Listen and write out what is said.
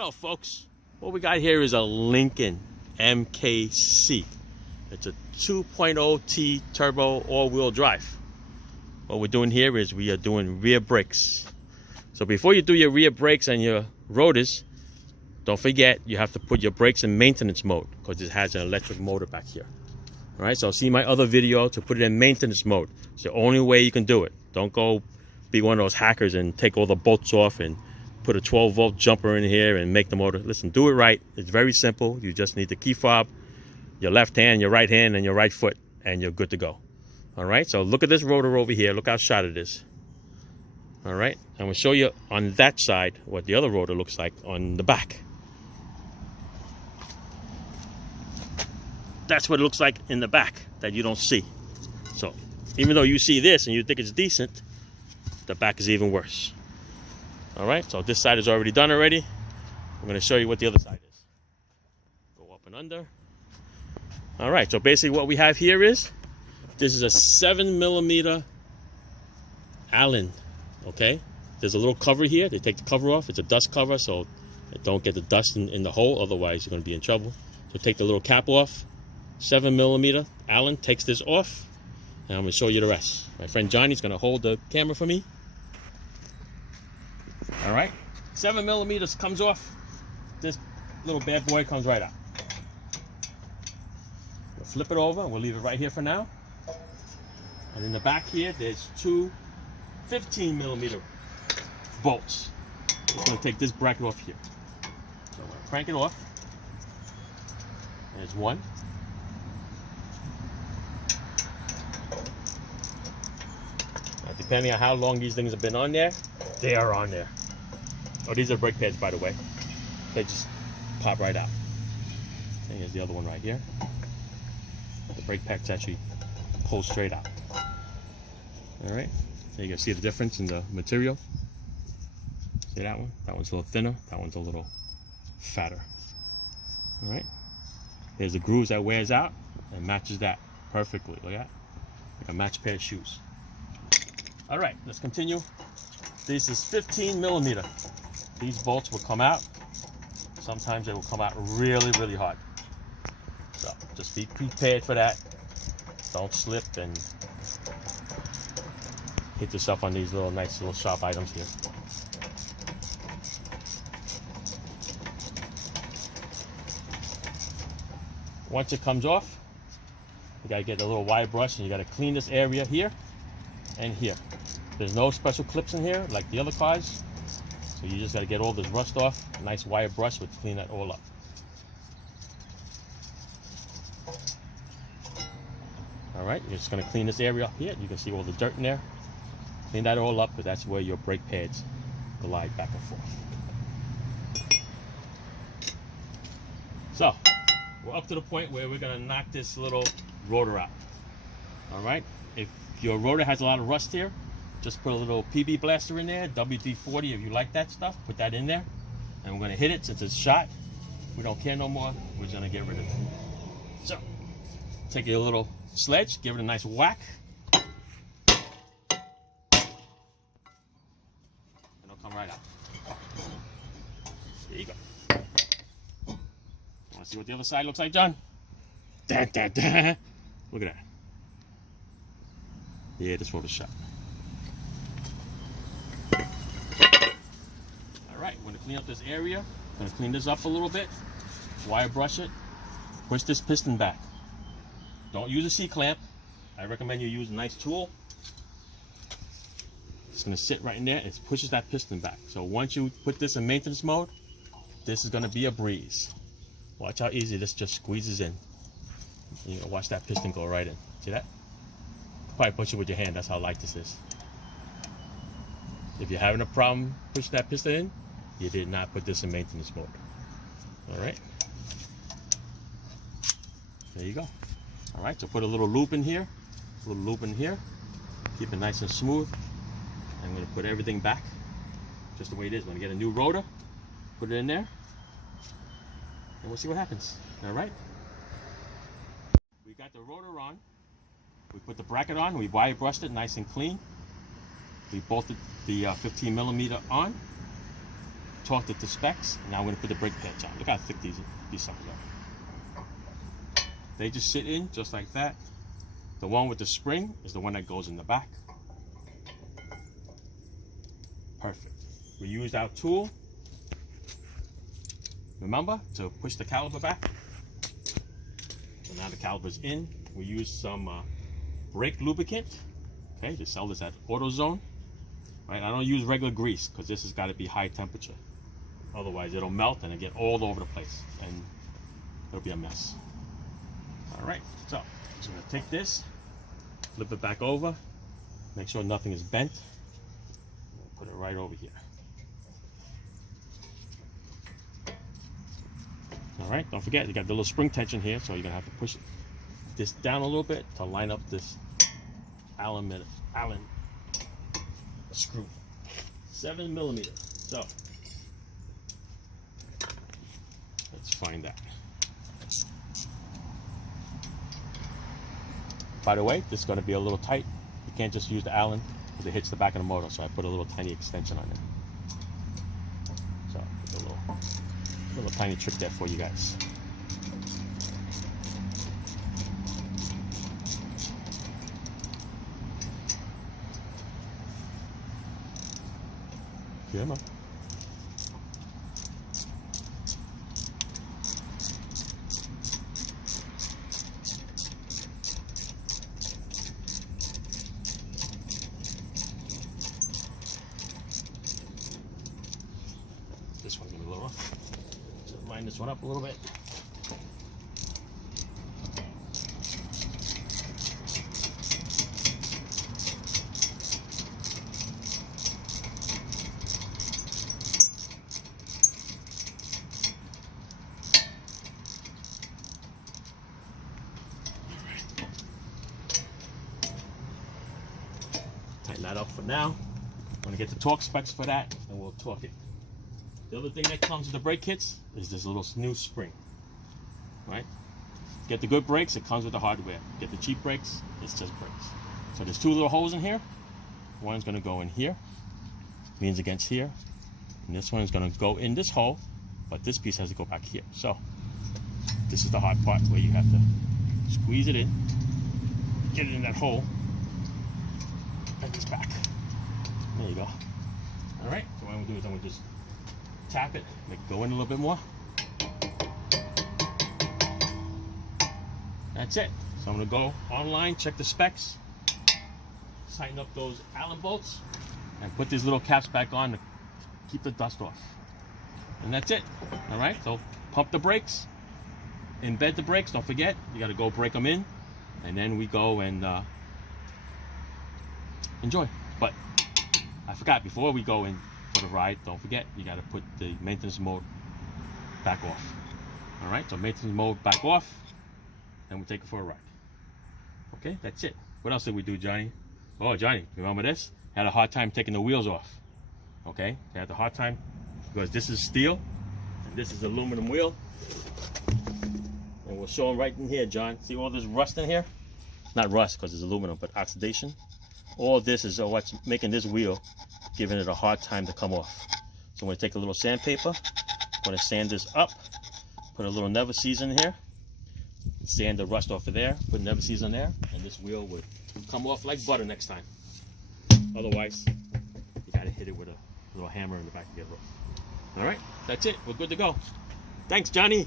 Hello folks, what we got here is a Lincoln MKC. It's a 2.0T turbo all-wheel drive. What we're doing here is we are doing rear brakes. So before you do your rear brakes and your rotors, don't forget you have to put your brakes in maintenance mode because it has an electric motor back here. All right, so see my other video to put it in maintenance mode. It's the only way you can do it. Don't go be one of those hackers and take all the bolts off and put a 12-volt jumper in here and make the motor. Listen, do it right. It's very simple. You just need the key fob, your left hand, your right hand, and your right foot, and you're good to go. All right, so look at this rotor over here. Look how shot it is. All right, I'm going to show you on that side what the other rotor looks like on the back. That's what it looks like in the back that you don't see. So even though you see this and you think it's decent, the back is even worse. All right, so this side is already done already. I'm going to show you what the other side is. Go up and under. All right, so basically what we have here is, this is a 7mm Allen, okay? There's a little cover here. They take the cover off. It's a dust cover, so don't get the dust in the hole, otherwise you're going to be in trouble. So take the little cap off. 7mm Allen takes this off, and I'm going to show you the rest. My friend Johnny's going to hold the camera for me. All right, 7mm comes off. This little bad boy comes right out. We'll flip it over and we'll leave it right here for now. And in the back here, there's two 15mm bolts. Just going to take this bracket off here. So I'm going to crank it off. There's one. Now, depending on how long these things have been on there, they are on there. Oh, these are brake pads, by the way. They just pop right out. And here's the other one right here. The brake pads actually pull straight out. All right, so you can see the difference in the material. See that one? That one's a little thinner. That one's a little fatter. All right. There's the grooves that wears out and matches that perfectly. Look at that, like a matched pair of shoes. All right, let's continue. This is 15mm. These bolts will come out. Sometimes they will come out really, really hard. So just be prepared for that. Don't slip and hit yourself on these little nice little sharp items here. Once it comes off, you gotta get a little wire brush and you gotta clean this area here and here. There's no special clips in here like the other cars. So you just got to get all this rust off. A nice wire brush would clean that all up. All right, you're just going to clean this area up here. You can see all the dirt in there. Clean that all up, because that's where your brake pads glide back and forth. So we're up to the point where we're going to knock this little rotor out. All right, if your rotor has a lot of rust here, just put a little PB blaster in there, WD-40 if you like that stuff, put that in there. And we're going to hit it since it's shot. We don't care no more, we're just going to get rid of it. So, take your little sledge, give it a nice whack. And it'll come right out. There you go. Want to see what the other side looks like, John? Da, da, da. Look at that. Yeah, this rotor's shot. Alright, we're going to clean up this area. I'm going to clean this up a little bit. Wire brush it. Push this piston back. Don't use a C-clamp. I recommend you use a nice tool. It's going to sit right in there and it pushes that piston back. So once you put this in maintenance mode, this is going to be a breeze. Watch how easy this just squeezes in. You can watch that piston go right in. See that? Probably push it with your hand. That's how light this is. If you're having a problem pushing that piston in, you did not put this in maintenance mode. All right. There you go. All right, so put a little loop in here, a little loop in here. Keep it nice and smooth. I'm going to put everything back just the way it is. I'm going to get a new rotor, put it in there, and we'll see what happens. All right. We got the rotor on. We put the bracket on. We wire brushed it nice and clean. We bolted the 15mm on. torqued it to specs, and now I'm going to put the brake pads on. Look how thick these suckers are. They just sit in just like that. The one with the spring is the one that goes in the back. Perfect. We used our tool, remember, to push the caliper back. So now the caliper's in. We use some brake lubricant. Okay, they sell this at AutoZone. Right, I don't use regular grease because this has got to be high temperature. Otherwise, it'll melt and it'll get all over the place, and it'll be a mess. All right, so I'm gonna take this, flip it back over, make sure nothing is bent. Put it right over here. All right, don't forget, you got the little spring tension here, so you're gonna have to push this down a little bit to line up this Allen screw. 7mm. So let's find that. By the way, this is going to be a little tight. You can't just use the Allen because it hits the back of the motor, so I put a little tiny extension on it. So a little tiny trick there for you guys. Come on. This one's gonna be a little rough. So line this one up a little bit. Tighten that up for now. I'm gonna get the torque specs for that, and we'll torque it. The other thing that comes with the brake kits is this little new spring, right? Get the good brakes, it comes with the hardware. Get the cheap brakes, it's just brakes. So there's two little holes in here. One's gonna go in here, leans against here, and this one is gonna go in this hole, but this piece has to go back here. So this is the hard part where you have to squeeze it in, get it in that hole, and it's back. There you go. All right, so what I'm gonna do is I'm gonna just tap it, make it go in a little bit more. That's it. So I'm gonna go online, check the specs, tighten up those Allen bolts, and put these little caps back on to keep the dust off. And that's it. All right, so pump the brakes, embed the brakes, don't forget, you gotta go break them in, and then we go and enjoy. But I forgot, before we go in for the ride, don't forget, you got to put the maintenance mode back off. All right, so maintenance mode back off, and we'll take it for a ride. Okay, that's it. What else did we do, Johnny? Oh, Johnny, remember this? Had a hard time taking the wheels off. Okay, had a hard time because this is steel and this is aluminum wheel. And we'll show them right in here, John. See all this rust in here? Not rust because it's aluminum, but oxidation. All this is what's making this wheel, giving it a hard time to come off. So I'm going to take a little sandpaper, I'm going to sand this up, put a little never season in here, sand the rust off of there, put never season there, and this wheel would come off like butter next time. Otherwise, you got to hit it with a little hammer in the back to get it off. All right, that's it. We're good to go. Thanks, Johnny.